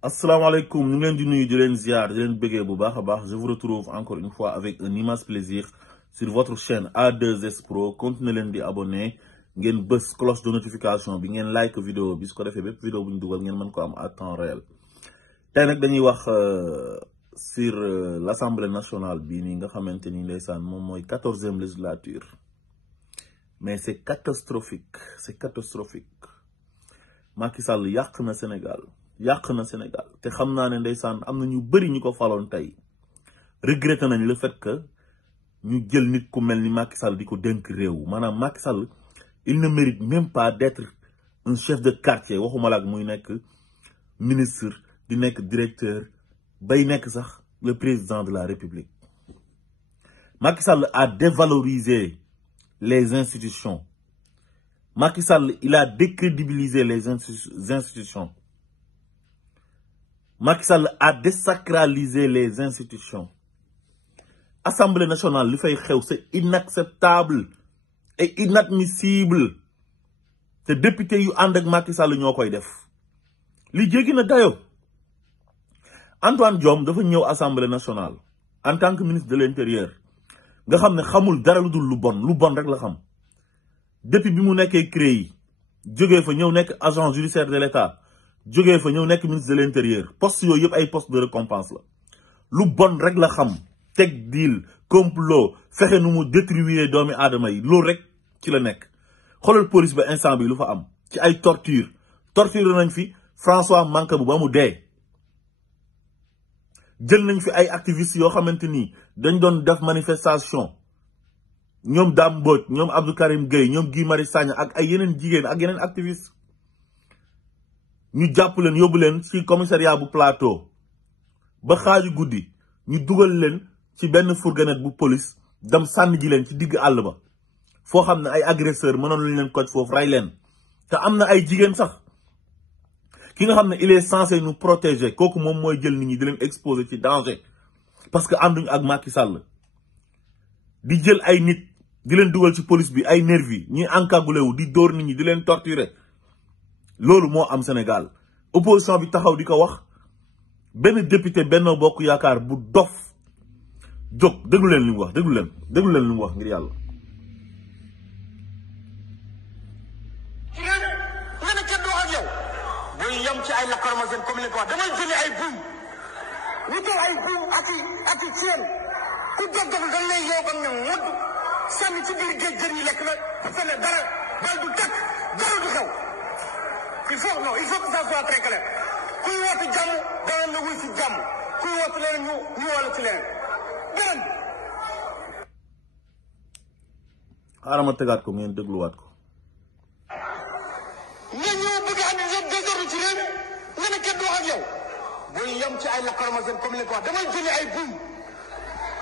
Assalamu alaikum, ñu ngi leen di nuyu di leen ziar di leen bëggee bu baax a baax. Je vous retrouve encore une fois avec un immense plaisir sur votre chaîne A2S Pro. Continuez leen di abonné ngeen bës cloche de notification bi ngeen like vidéo bi su ko defee bépp vidéo bu ñu dugal ngeen mën ko am à temps réel. tey nag dañuy wax sur l'Assemblée nationale bii nii nga xamante ni ndeysaan moom mooy 14e législature. Mais c'est catastrophique, c'est catastrophique. Macky Sall yàq na Sénégal. yàq na Sénégal te xam naa ne ndeysaan am na ñu bëri ñu ko faloon tey regretté nañ le fait que ñu jël nit ku mel ni Macky Sall di ko dénk réew maanaam Macky Sall il ne mérite même pas d'être un chef de quartier waxuma la ak muy nekk ministre di nekk directeur bay nekk sax le président de la République. Macky Sall a dévalorisé les institutions. Macky Sall il a décrédibilisé les institutions. Macky Sall a désacralisé les institutions. Assemblée nationale, li fay xew, c'est inacceptable et inadmissible. Te député yu ànd ak Macky Sall ñoo koy def. Li jéggi na dayo. Antoine Diome dafa ñëw Assemblée nationale en tant que ministre de l'Intérieur. Nga xam ne xamul dara lu dul lu bon rek la xam. Depuis bi mu nekkee CREI, jógee fa ñëw nekk agent judiciaire de l'État. jógee fa ñëw nekk ministre de l'Intérieur poste yooyu yëpp ay poste de récompense la lu bon rek la xam teg deal complot fexe nu mu détruire doomi aadama yi loolu rek ci la nekk. xoolal police ba instant bi lu fa am ci ay torture nañ fi François Mancabou ba mu dee. jël nañ fi ay activistes yoo xamante ni dañ doon def manifestation ñoom Dame Mbodj ñoom Abdou Karim Gueye ñoom Guy Marius Sagna ak ay yeneen jigéen ak yeneen activistes. ñu jàpp leen yóbbu leen ci commissariat bu plateau ba xaaju guddi ñu dugal leen ci benn fourgonnette bu police dem sànni ji leen ci digg àll ba foo xam ne ay agresseur mënoon lañ leen koj foofu rey leen te am na ay jigéen sax ki nga xam ne il est censé nous protéger kooku moom mooy jël nit ñi di leen exposer ci danger parce que ànduñu ak Macky Sall di jël ay nit di leen dugal ci police bi ay nervi ñuy encagoulé wu di dóor nit ñi di leen torturer. loolu moo am Sénégal opposition bi taxaw di ko wax benn député Benno Bokk Yaakaar bu dof jóg déglu leen li mu wax déglu leen li mu wax ngir yàlla. nga ne kenn du wax ak yow booy yem ci ay lacrymogène comme ni ko wax damay jëli ay buum wutal ay buum ak i ceen ku jóg dafa dañ lay yow ba ne modd sànni ci biir géej jën yi lekk la fene dara bal du takk dara du xew. il faut que ça soit très clair kuy woote jàmm danañ la wuy si jàmm kuy woote leneen ñu wala ci leneen beneen. xaaral ma tegaat ko ngeen dégluwaat ko. nga ñëw bëgg a andi désordre ci réew mi nga ne kenn du wax ak yow booy yem ci ay lacrymogène comme ni ko wax damay jëli ay buum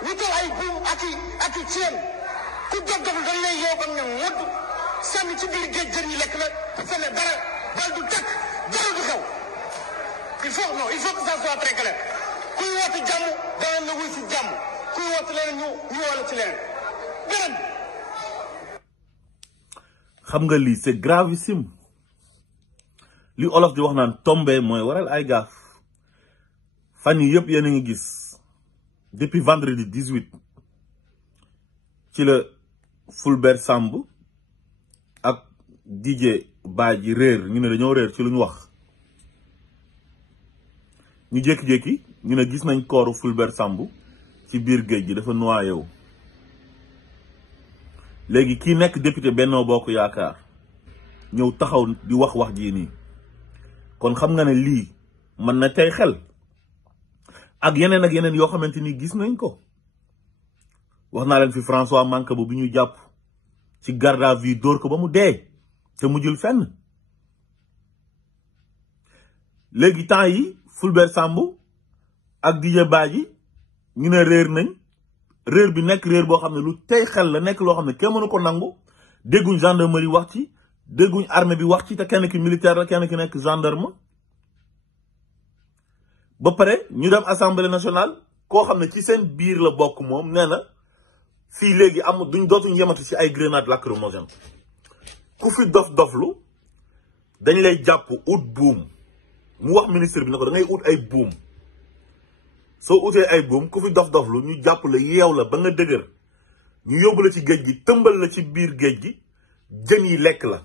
wutal ay buum ak i ceen ku jóg dafa dañ lay yow ba ne modd sànni ci biir géej jën yi lekk la fene dara bal du takk dara du xew. il faut que ça soit très clair kuy woote jàmm danañ la wuy si jàmm kuy woote leneen ñu wala ci leneen beneen. xam nga lii c'est gravissime li olof di wax naan tombé mooy waral ay gaaf fan yi yëpp yéen a ngi gis depuis vendredi 18 ci la Fulbert Sambou ak Didier Badji réer ñu ne dañoo réer ci lu ñu wax ñu jékki-jékki ñu ne gis nañ kooru Fulbert Sambou ci biir géej gi dafa noyé wu léegi kii nekk député Benno Bokk Yaakaar ñëw taxaw di wax jii nii kon xam nga ne lii mën na tey xel ak yeneen yoo xamante ni gis nañ ko wax naa leen fi François Mancabou bi ñu jàpp ci garde à vue dóor ko ba mu dee te mujjul fenn léegi temps yi Fulbert Sambou ak Didier Badji ñu ne réer nañ réer bi nekk réer boo xam ne lu tey xel la nekk loo xam ne kenn mënu ko nangu dégguñ gendarmerie wax ci dégguñ armée bi wax ci te kenn ki militaire la kenn ki nekk gendarme ba pare ñu dem assemblée nationale koo xam ne ci seen biir la bokk moom nee na fii léegi dootuñ yemati ci ay grenade lacrymogène ku fi doflu dañ lay jàpp ut buum mu wax ministre bi ne ko da ngay ut ay buum soo utee ay buum ku fi dof-doflu ñu jàpp la yeew la ba nga dëgër ñu yóbbu la ci géej gi tëmbal la ci biir géej gi jën yi lekk la.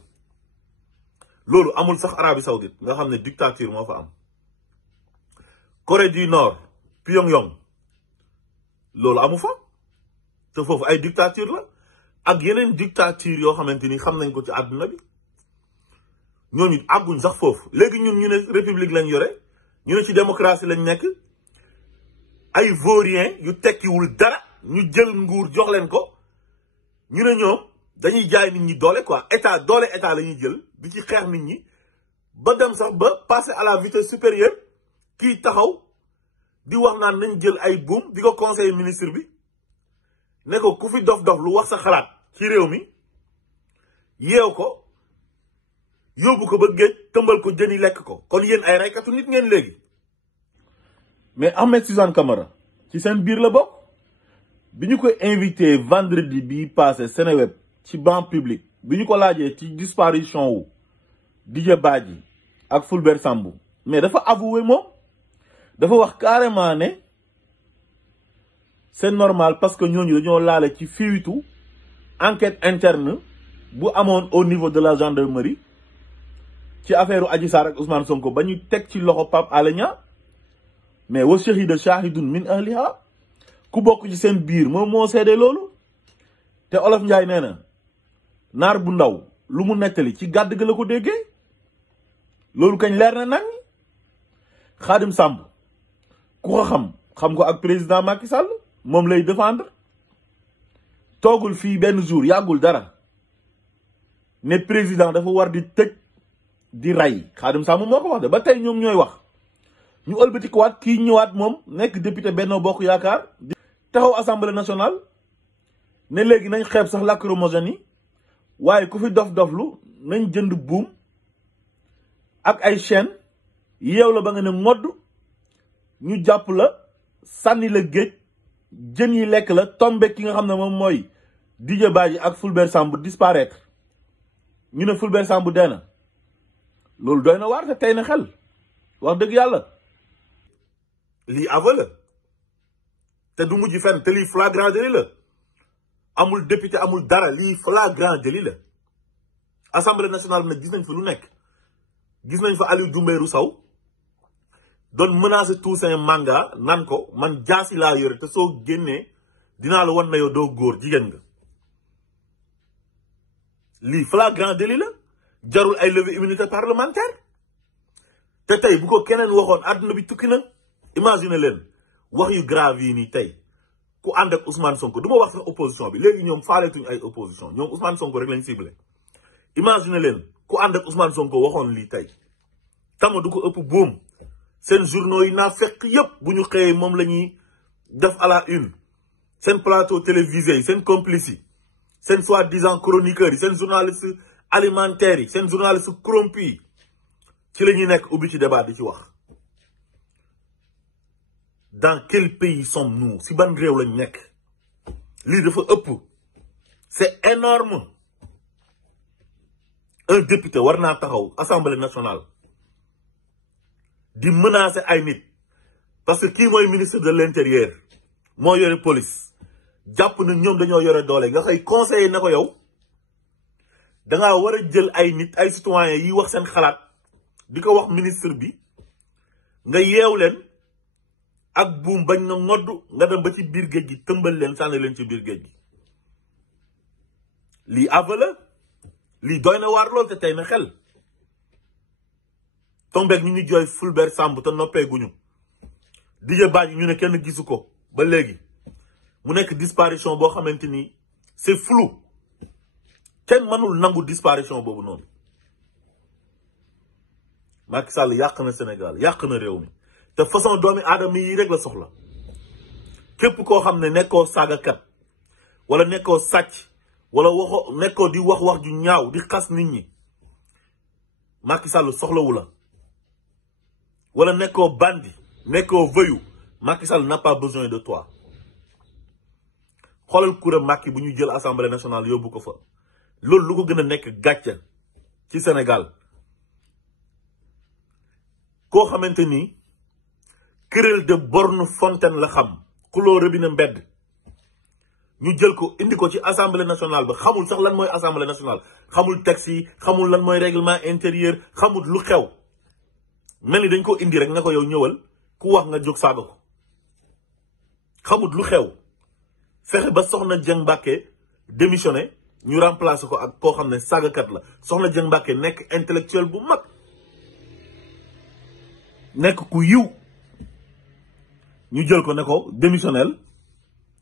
loolu amul sax Arabie Saoudite nga xam ne dictature moo fa am. Corée du Nord Pyongyang loolu amu fa te foofu ay dictature la ak yeneen dictature yoo xamante ni xam nañ ko ci àdduna bi ñooñu àgguñ sax foofu. léegi ñun ñu ne république lañ yore ñu ne ci démocratie lañ nekk ay vauriens yu tekkiwul dara ñu jël nguur jox leen ko ñu ne ñoom dañuy jaay nit ñi doole quoi doole état la ñuy jël di ci xeex nit ñi ba dem sax ba passer à la vitesse supérieure. kii taxaw di wax naan nañ jël ay buum di ko conseiller ministre bi ne ko ku fi dof lu wax sa xalaat ci réew mi yeew ko yóbbu ko ba géej tëmbal ko jëni lekk ko kon yéen ay reykatu nit ngeen léegi. mais Ahmed Suzanne Camara ci seen biir la bokk bi ñu ko invité vendredi bi passé Seneweb ci banc public bi ñu ko laajee ci disparition wu Didier Badji ak Fulbert Sambou mais dafa avoué moom. dafa wax carrément ne c'est normal parce que ñooñu dañoo laale ci fiitu enquête interne bu amoon au niveau de la gendarmerie ci affaire Adji Sarr ak Ousmane Sonko ba ñu teg ci loxo Pape Alé Niang mais wa shahida shahidun min ahliha ku bokk ci seen biir moom moo seede loolu. te Olof Njaay nee na naar bu ndaw lu mu nettali ci gàdd ga la ko déggee loolu kañ leer na nañ. Khadim Samb ku ko xam ko ak président Macky Sall moom lay défendre toogul fii benn jour yàggul dara ne président dafa war di tëj di rey Khadim Samb moo ko wax de ba tey ñoom ñooy wax ñu ëlbatikuwaat kii ñëwaat moom nekk député Benno Bokk Yaakaar taxaw assemblée nationale ne léegi nañ xeeb sax lacrymogène yi waaye ku fi dof-doflu nañ jënd buum ak ay chaîne yeew la ba nga ne ngodd ñu jàpp la sànni la géej jën yi lekk la tombe ki nga xam ne moom mooy Didier Badji ak Fulbert Sambou disparaître ñu ne Fulbert Sambou dee na loolu doy na waar te tey na xel wax dëgg yàlla. lii aveu la te du mujj fenn te lii flagrant délit la amul député amul dara lii flagrant délit la. assemblée nationale nag gis nañ fa lu nekk gis nañ fa Aliou Dembourou Sow doon menacer Toussaint Manga nan ko man jaasi laa yore te soo génnee dinaa la wan na yow doo góor jigéen nga. lii flagrant délit la jarul ay levée immunité parlementaire te tey bu ko keneen waxoon àdduna bi tukki na. imagine leen wax yu grave yi nii tey ku ànd ak Ousmane Sonko du ma wax sax opposition bi léegi ñoom faaleetuñ ay opposition ñoom Ousmane Sonko rek lañ ciblé. imagine leen ku ànd ak Ousmane Sonko waxoon lii tey tama du ko ëpp boom seen journaux yi naa fekk yépp bu ñu xëyee moom la ñuy def à la une seen plateau télévisé yi seen complice yi seen soi-disant chroniqueurs yi seen journaliste alimentaires yi seen journaliste corrompu yi ci la ñuy nekk ubbi ci débat di ci wax. dans quel pays sommes-nous si ban réew lañ nekk lii dafa ëpp c'est énorme. un député war naa taxaw assemblée nationale di menacer ay nit parce que kii mooy ministre de l'intérieur moo yore police jàpp na ñoom dañoo yore doole nga koy conseiller na ko yow dangaa war a jël ay nit ay citoyens yi wax seen xalaat di ko wax ministre bi nga yeew leen ak buum bañ na ngoddu nga dem ba ci biir géej gi tëmbal leen sànni leen ci biir géej gi. lii aveu la lii doy na waar lool te tey na xel tombeeg ñu ngi jooy Fulbert Sambou te noppee guñu Didier Badji ñu ne kenn gisu ko ba léegi mu nekk disparition boo xamante ni c'est flou kenn mënul nangu disparition boobu noonu. Macky Sall yàq na Sénégal yàq na réew mi te façon doomi aadama yi rek la soxla képp koo xam ne nekkoo saagakat wala nekkoo sàcc wala waxo nekkoo di wax ju ñaaw di xas nit ñi Macky Sall soxlawu la wala nekkoo bandi nekkoo voyou Macky Sall n'a pas besoin de toi. xoolal Coura Macky bu ñu jël assemblée nationale yóbbu ko fa loolu lu ko gën a nekk gàcce ci Sénégal koo xamante ni querelle de borne fontaine la xam xuloo robinet mbedd ñu jël ko indi ko ci assemblée nationale ba xamul sax lan mooy assemblée nationale xamul texte yi xamul lan mooy règlement intérieur xamul lu xew mel ni dañ ko indi rek ne ko yow ñëwal ku wax nga jóg saaga ko xamul lu xew fexe ba Soxna Dieng Mbacké démissionné ñu remplacer ko ak koo xam ne saagakat la Soxna Dieng Mbacké nekk intellectuel bu mag nekk ku yiw ñu jël ko ne ko démissionnel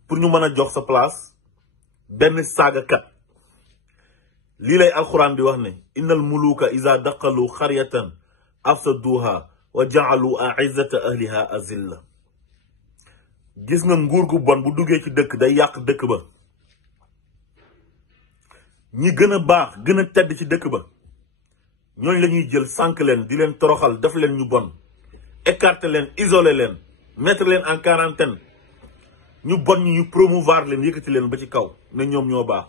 pour ñu mën a jox sa place benn saagakat lii lay alxuraan di wax ne innal muluka iza daqalu xaryatan afsaduha wa ja'alu a'izzata ahliha azilla gis nga nguur gu bon bu duggee ci dëkk day yàq dëkk ba ñi gën a baax gën a tedd ci dëkk ba ñooñ la ñuy jël sànk leen di leen toroxal def leen ñu bon écarter leen isoler leen mettre leen en quarantaine ñu bon ñi ñu promouvoir leen yëkkati leen ba ci kaw ne ñoom ñoo baax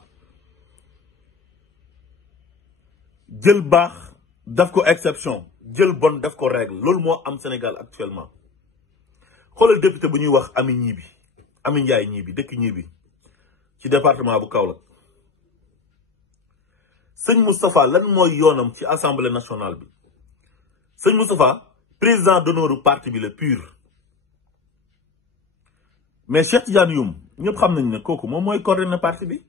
jël baax daf ko exception jël bon daf ko règle loolu moo am Sénégal actuellement xoolal député bu ñuy wax Ami Ñibi Ami Njaay Ñibi dëkk Ñibi ci département bu Kaolack sëñ Moustapha lan mooy yoonam ci assemblée nationale bi sëñ Moustapha président d'honneur parti bi la pur mais Cheikh Tidiane Youm ñëpp xam nañ ne kooku moom mooy coordonné parti bi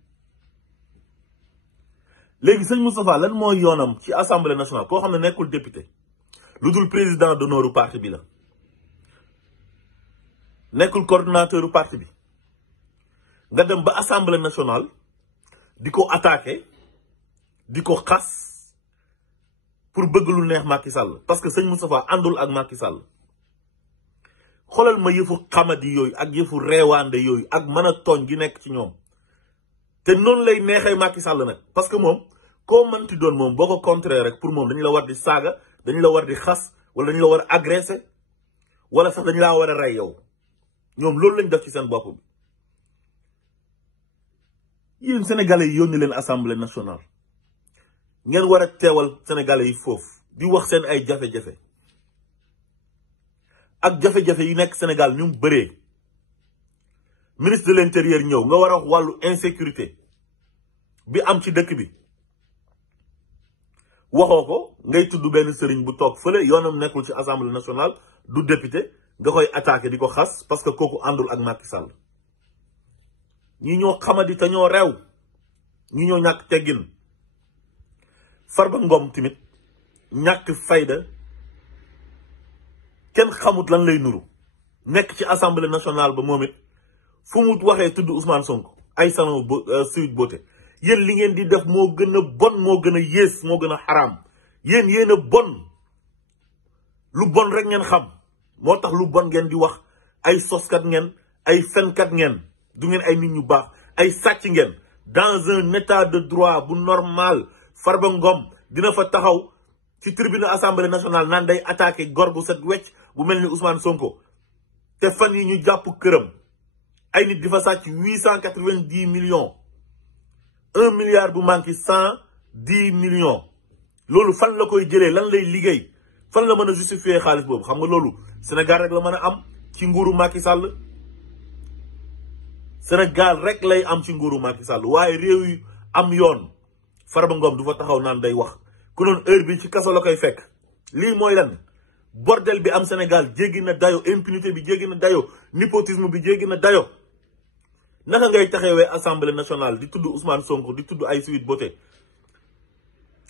léegi sëñ Moustapha lan mooy yoonam ci assemblée nationale koo xam ne nekkul député lu dul président d'honneur parti bi la nekkul coordonnateur parti bi nga dem ba assemblée nationale di ko attaqué di ko xas pour bëgg lu neex Macky Sall parce que sëñ Moustapha àndul ak Macky Sall xoolal ma yëfu xamadi yooyu ak yëfu reewaande yooyu ak mën a tooñ gi nekk ci ñoom te noonu lay neexee Macky Sall nag parce que moom koo mënti doon moom boo ko contraire rek pour moom dañu la war di saaga dañu la war di xas wala dañu la war a agressé wala sax dañu laa war a rey yow ñoom loolu lañ def ci seen bopp bi yéen sénégalais yi yónni leen assemblée nationale ngeen war a teewal sénégalais yi foofu di wax seen ay jafe-jafe ak jafe-jafe yu nekk Sénégal ñu bëree ministre de l'intérieur ñëw nga war a wax wàllu insécurité bi am ci dëkk bi waxoo ko ngay tudd benn sëriñ bu toog fële yoonam nekkul ci assemblée nationale du député nga koy attaqué di ko xas parce que kooku àndul ak Macky Sall ñi ñoo xamadi te ñoo reew ñi ñoo ñàkk teggin Farba Ngom tamit ñàkk fayda kenn xamut lan lay nuru nekk ci assemblée nationale ba moom it fu mu waxee tudd Ousmane Sonko ay salon Sweet Beauté yéen li ngeen di def moo gën a bon moo gën a yées moo gën a xaraam yéen a bon lu bon rek ngeen xam moo tax lu bon ngeen di wax ay soskat ngeen ay fenkat ngeen du ngeen ay nit ñu baax ay sàcc ngeen dans un état de droit bu normal Farba Ngom dina fa taxaw ci tribune assemblée nationale naan day attaqué gor gu set wecc bu mel ni Ousmane Sonko te fan yi ñu jàpp këram ay nit di fa sàcc 890 millions 1 milliard bu manqué 110 millions loolu fan la koy jëlee lan lay liggéey fan la mën a justifier xaalis boobu xam nga loolu Sénégal rek la mën a am ci nguuru Macky Sall Sénégal rek lay am ci nguuru Macky Sall waaye réew yi am yoon Farba Ngom du fa taxaw naan day wax ku noon heure bi ci kaso la koy fekk lii mooy lan bordel bi am Sénégal jéggi na dayo impunité bi jéggi na dayo népotisme bi jéggi na dayo naka ngay taxawee assemblée nationale di tudd Ousmane Sonko di tudd ay Sweet Beauté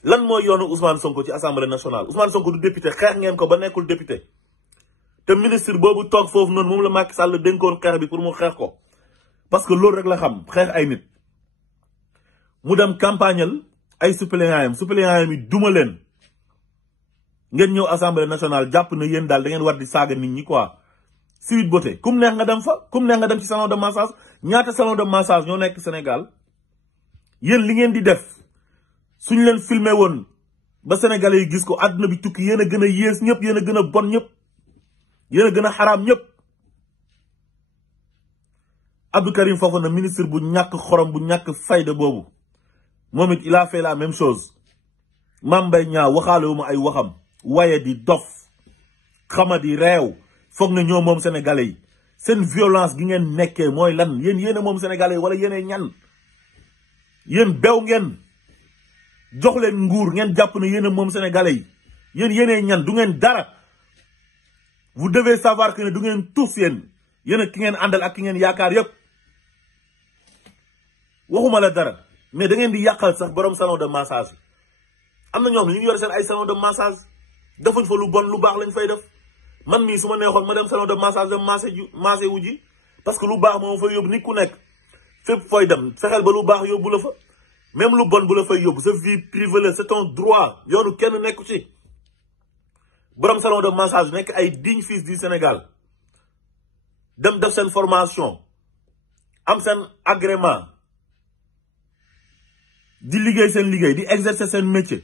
lan mooy yoonu Ousmane Sonko ci assemblée nationale Ousmane Sonko du député xeex ngeen ko ba nekkul député te ministre boobu toog foofu noonu moom la Macky Sall dénkoon xeex bi pour mu xeex ko parce que loolu rek la xam xeex ay nit mu dem campagnal ay suppléants yi duma leen ngeen ñëw assemblée nationale jàpp na yéen daal da ngeen war di saaga nit ñi quoi Sweet Beauté kum neex nga dem fa kum neex nga dem ci salon de massage ñaata salon de massage ñoo nekk Sénégal yéen li ngeen di def suñ leen filmé woon ba sénégalais yi gis ko àdduna bi tukki yéen a gën a yées ñëpp yéen a gën a bon ñëpp yéen a gën a xaraam ñëpp Abdou Karim Fofana ministre bu ñàkk xorom bu ñàkk fayda boobu moom it il a fait la même chose Mame Mbaye Niang waxaale wu ma ay waxam waaye di dof xamadi réew foog na ñoo moom sénégalais yi seen violence gi ngeen nekkee mooy lan yéen yéen a moom sénégalais yi wala yéen ñan yéen bew ngeen jox leen nguur ngeen jàpp ne yéen a moom sénégalais yi yéen ñan du ngeen dara vous devez savoir que ne du ngeen tous yéen a ki ngeen àndal ak ki ngeen yaakaar yépp waxuma la dara mais da ngeen di yàqal sax borom salon de massage am na ñoom ñu ngi yor seen ay salon de massage defuñ fa lu bon lu baax lañ fay def man mii su ma neexoon ma dem salon de massage dem massé wu ji parce que lu baax moo fay yóbbu nit ku nekk fépp fooy dem fexeel ba lu baax yóbbu la fa même lu bon bu la fay yóbbu sa vie privée la c'est ton droit yoonu kenn nekku ci borom salon de massage nekk ay digne fils du Sénégal dem def seen formation am seen agrément di liggéey seen liggéey di exercer seen métier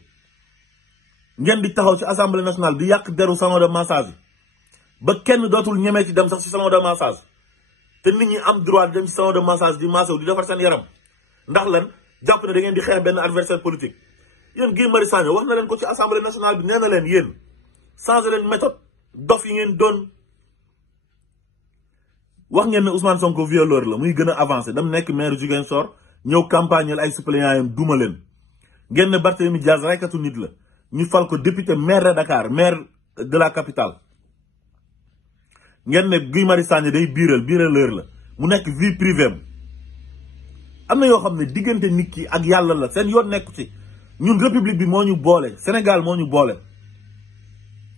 ngeen di taxaw ci assemblée nationale di yàq deru salon de massage ba kenn dootul ñemee ci dem sax ci salon de massage te nit ñi am droit dem ci salon de massage di massage di defar seen yaram ndax lan jàpp ne da ngeen di xeex benn adversaire politique yéen Guy Marius Sagna wax na leen ko ci assemblée nationale bi nee na leen yéen changé leen méthode dof yi ngeen doon wax ngeen ne Ousmane Sonko violeur la muy gën a avancé dam nekk maire Ziguinchor ñëw campagne ay suppléants yam duma leen ngeen ne Barthélémy Dias raykatu nit la ñu fal ko député maire de Dakar maire de la capitale ngeen ne Guy Marius Sagna day biiraleur la mu nekk vie privée am na yoo xam ne diggante nit ki ak yàlla la seen yoon nekku ci ñun république bi moo ñu boole Sénégal moo ñu boole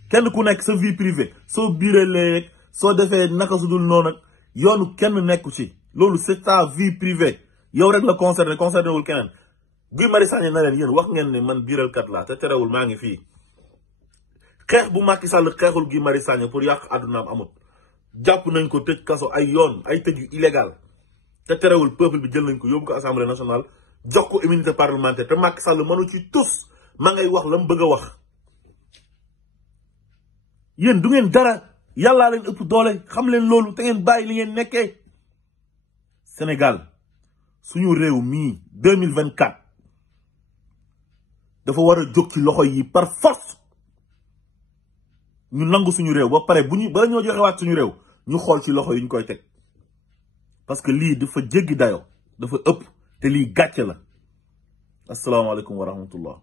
kenn ku nekk sa vie privée soo biiralee rek soo defee naka su dul noonu ak yoonu kenn nekku ci loolu c'est ta vie privée yow rek la concerné wul keneen Guy Marius Sagna na leen yéen wax ngeen ne man biiralkat laa te terewul maa ngi fii xeex bu Macky Sall xeexul Guy Marius Sagna pour yàq àddunaam amut jàpp nañ ko tëj kaso ay yoon ay tëj yu illégal te terewul peuple bi jël nañ ko yóbbu ko assemblée nationale jox ko immunité parlementaire te Macky Sall mënu ci tus ma ngay wax la mu bëgg a wax yéen du ngeen dara yàllaa leen ëpp doole xam leen loolu te ngeen bàyyi li ngeen nekkee Sénégal suñu réew mii 2024 dafa war a jóg ci loxo yi par force ñu nangu suñu réew ba pare bala ñoo joxewaat suñu réew ñu xool ci loxo yi ñu koy teg parce que lii dafa jéggi dayo dafa ëpp te lii gàcce la asalaamaaleykum wa rahmatullah